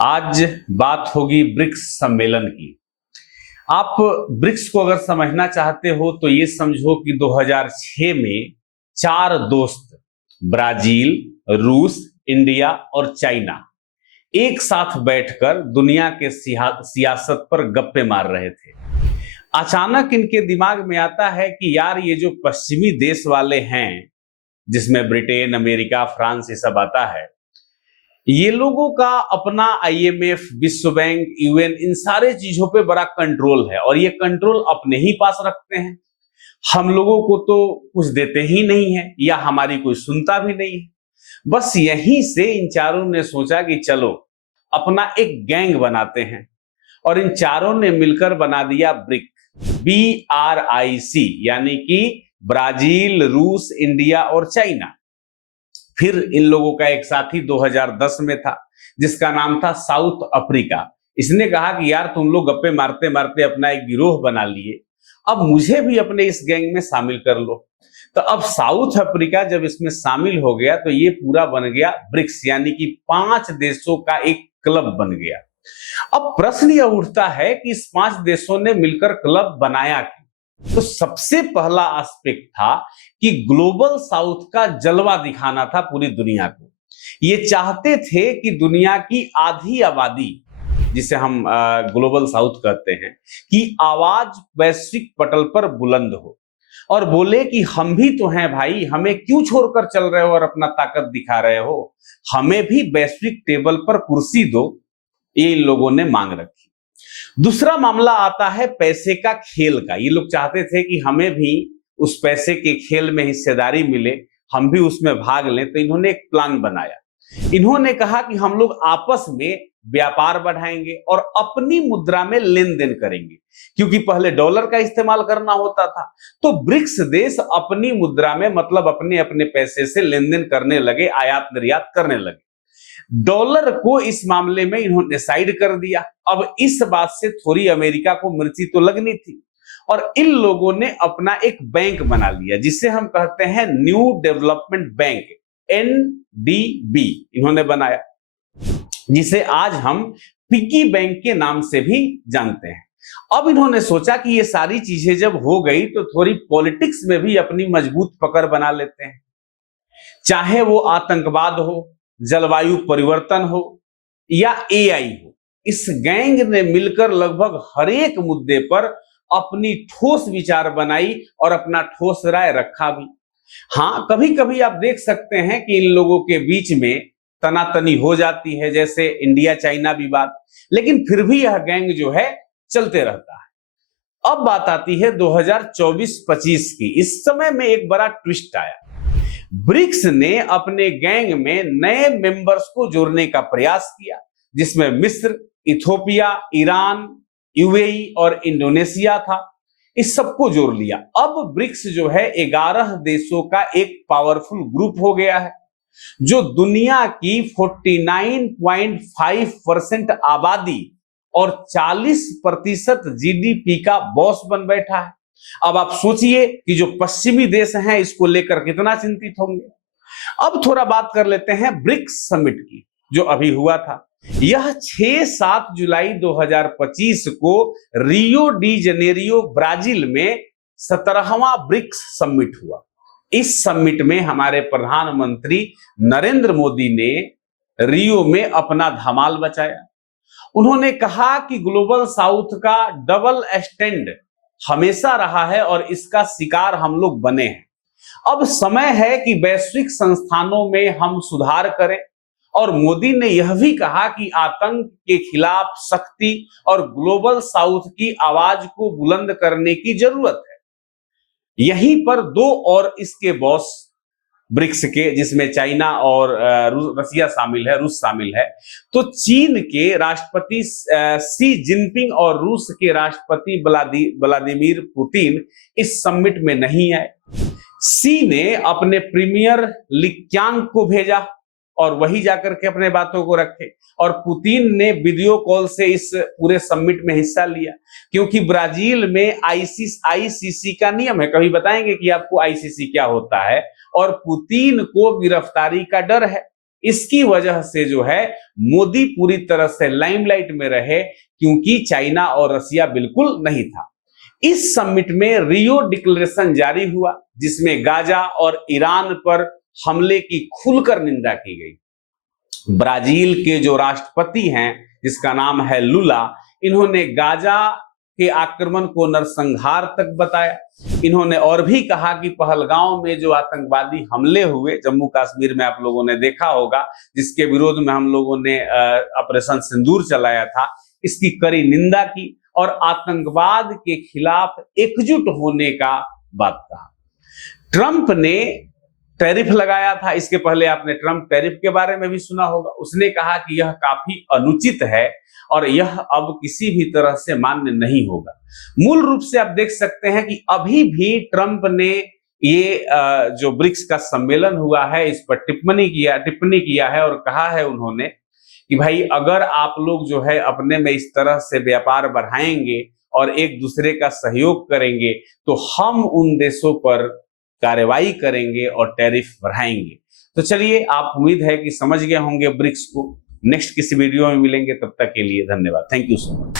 आज बात होगी ब्रिक्स सम्मेलन की। आप ब्रिक्स को अगर समझना चाहते हो तो ये समझो कि 2006 में चार दोस्त ब्राजील, रूस, इंडिया और चाइना एक साथ बैठकर दुनिया के सियासत पर गप्पे मार रहे थे। अचानक इनके दिमाग में आता है कि यार ये जो पश्चिमी देश वाले हैं, जिसमें ब्रिटेन, अमेरिका, फ्रांस ये सब आता है, ये लोगों का अपना आईएमएफ, विश्व बैंक, यूएन, इन सारे चीजों पे बड़ा कंट्रोल है और ये कंट्रोल अपने ही पास रखते हैं। हम लोगों को तो कुछ देते ही नहीं है या हमारी कोई सुनता भी नहीं है। बस यहीं से इन चारों ने सोचा कि चलो अपना एक गैंग बनाते हैं और इन चारों ने मिलकर बना दिया ब्रिक, BRIC, यानी कि ब्राजील, रूस, इंडिया और चाइना। फिर इन लोगों का एक साथी 2010 में था जिसका नाम था साउथ अफ्रीका। इसने कहा कि यार तुम लोग गप्पे मारते मारते अपना एक गिरोह बना लिए, अब मुझे भी अपने इस गैंग में शामिल कर लो। तो अब साउथ अफ्रीका जब इसमें शामिल हो गया तो ये पूरा बन गया ब्रिक्स, यानी कि 5 देशों का एक क्लब बन गया। अब प्रश्न यह उठता है कि इस 5 देशों ने मिलकर क्लब बनाया क्यों? तो सबसे पहला एस्पेक्ट था कि ग्लोबल साउथ का जलवा दिखाना था पूरी दुनिया को। ये चाहते थे कि दुनिया की आधी आबादी, जिसे हम ग्लोबल साउथ कहते हैं, कि आवाज वैश्विक पटल पर बुलंद हो और बोले कि हम भी तो हैं भाई, हमें क्यों छोड़कर चल रहे हो और अपना ताकत दिखा रहे हो, हमें भी वैश्विक टेबल पर कुर्सी दो। ये इन लोगों ने मांग रखी। दूसरा मामला आता है पैसे का खेल का। ये लोग चाहते थे कि हमें भी उस पैसे के खेल में हिस्सेदारी मिले, हम भी उसमें भाग लें। तो इन्होंने एक प्लान बनाया। इन्होंने कहा कि हम लोग आपस में व्यापार बढ़ाएंगे और अपनी मुद्रा में लेन देन करेंगे, क्योंकि पहले डॉलर का इस्तेमाल करना होता था। तो ब्रिक्स देश अपनी मुद्रा में, मतलब अपने अपने पैसे से लेन देन करने लगे, आयात निर्यात करने लगे। डॉलर को इस मामले में इन्होंने साइड कर दिया। अब इस बात से थोड़ी अमेरिका को मिर्ची तो लगनी थी और इन लोगों ने अपना एक बैंक बना लिया जिसे हम कहते हैं न्यू डेवलपमेंट बैंक, NDB इन्होंने बनाया, जिसे आज हम पिग्गी बैंक के नाम से भी जानते हैं। अब इन्होंने सोचा कि ये सारी चीजें जब हो गई तो थोड़ी पॉलिटिक्स में भी अपनी मजबूत पकड़ बना लेते हैं, चाहे वो आतंकवाद हो, जलवायु परिवर्तन हो या AI हो। इस गैंग ने मिलकर लगभग हर एक मुद्दे पर अपनी ठोस विचार बनाई और अपना ठोस राय रखा भी। हाँ, कभी कभी आप देख सकते हैं कि इन लोगों के बीच में तनातनी हो जाती है, जैसे इंडिया चाइना विवाद, लेकिन फिर भी यह गैंग जो है चलते रहता है। अब बात आती है 2024-25 की। इस समय में एक बड़ा ट्विस्ट आया। ब्रिक्स ने अपने गैंग में नए मेंबर्स को जोड़ने का प्रयास किया, जिसमें मिस्र, इथोपिया, ईरान, UAE और इंडोनेशिया था। इस सबको जोड़ लिया। अब ब्रिक्स जो है 11 देशों का एक पावरफुल ग्रुप हो गया है, जो दुनिया की 49.5% आबादी और 40% GDP का बॉस बन बैठा है। अब आप सोचिए कि जो पश्चिमी देश हैं इसको लेकर कितना चिंतित होंगे। अब थोड़ा बात कर लेते हैं ब्रिक्स समिट की, जो अभी हुआ था। यह 6-7 जुलाई 2025 को रियो डी जनेरियो, ब्राजील में 17वां ब्रिक्स समिट हुआ। इस समिट में हमारे प्रधानमंत्री नरेंद्र मोदी ने रियो में अपना धमाल बचाया। उन्होंने कहा कि ग्लोबल साउथ का डबल स्टैंड हमेशा रहा है और इसका शिकार हम लोग बने हैं। अब समय है कि वैश्विक संस्थानों में हम सुधार करें। और मोदी ने यह भी कहा कि आतंक के खिलाफ शक्ति और ग्लोबल साउथ की आवाज को बुलंद करने की जरूरत है। यहीं पर 2 और इसके बॉस ब्रिक्स के, जिसमें चाइना और रसिया शामिल है, रूस शामिल है। तो चीन के राष्ट्रपति शी जिनपिंग और रूस के राष्ट्रपति व्लादिमीर पुतिन इस समिट में नहीं आए। शी ने अपने प्रीमियर ली क्यांग को भेजा और वही जाकर के अपने बातों को रखे, और पुतिन ने वीडियो कॉल से इस पूरे समिट में हिस्सा लिया, क्योंकि ब्राजील में ICC का नियम है। कभी बताएंगे कि आपको ICC क्या होता है, और पुतिन को गिरफ्तारी का डर है। इसकी वजह से जो है मोदी पूरी तरह से लाइमलाइट में रहे, क्योंकि चाइना और रसिया बिल्कुल नहीं था। इस समिट में रियो डिक्लेरेशन जारी हुआ, जिसमें गाजा और ईरान पर हमले की खुलकर निंदा की गई। ब्राजील के जो राष्ट्रपति हैं, जिसका नाम है लुला, इन्होंने गाजा के आक्रमण को नरसंहार तक बताया। इन्होंने और भी कहा कि पहलगांव में जो आतंकवादी हमले हुए जम्मू कश्मीर में, आप लोगों ने देखा होगा, जिसके विरोध में हम लोगों ने ऑपरेशन सिंदूर चलाया था, इसकी कड़ी निंदा की और आतंकवाद के खिलाफ एकजुट होने का बात कहा। ट्रंप ने टैरिफ लगाया था। इसके पहले आपने ट्रंप टैरिफ के बारे में भी सुना होगा। उसने कहा कि यह काफी अनुचित है और यह अब किसी भी तरह से मान्य नहीं होगा। मूल रूप से आप देख सकते हैं कि अभी भी ट्रंप ने ये जो ब्रिक्स का सम्मेलन हुआ है, इस पर टिप्पणी किया है और कहा है उन्होंने कि भाई, अगर आप लोग जो है अपने में इस तरह से व्यापार बढ़ाएंगे और एक दूसरे का सहयोग करेंगे, तो हम उन देशों पर कार्रवाई करेंगे और टैरिफ बढ़ाएंगे। तो चलिए, आप उम्मीद है कि समझ गए होंगे ब्रिक्स को। नेक्स्ट किसी वीडियो में मिलेंगे, तब तक के लिए धन्यवाद। Thank you so much.